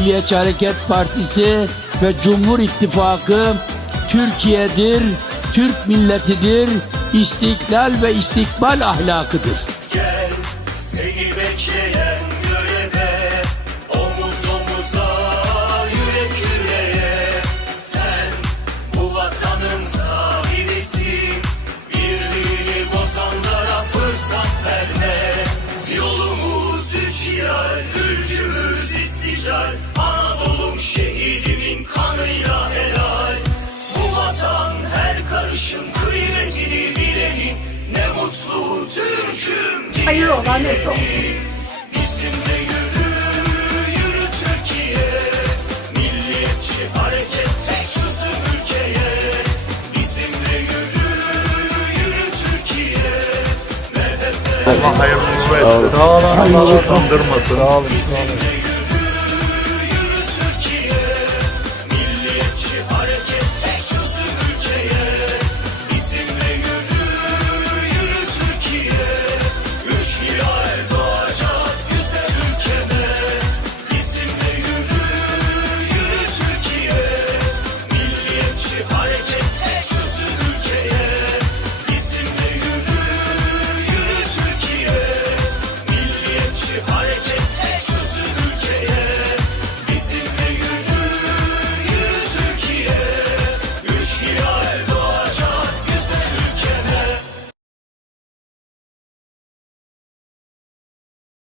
Milliyetçi Hareket Partisi ve Cumhur İttifakı Türkiye'dir, Türk milletidir, istiklal ve istikbal ahlakıdır. Gel seni bekleyen karışın kıymetini bilenin Ne mutlu Türk'üm diye Hayır olan neyse olsun. Bizimle yürü, yürü Türkiye Milliyetçi hareket tek çözüm ülkeye Bizimle yürü, yürü Türkiye Allah hayırlı uğurlu etsin. Sağ olun. Allah utandırmasın. Bizimle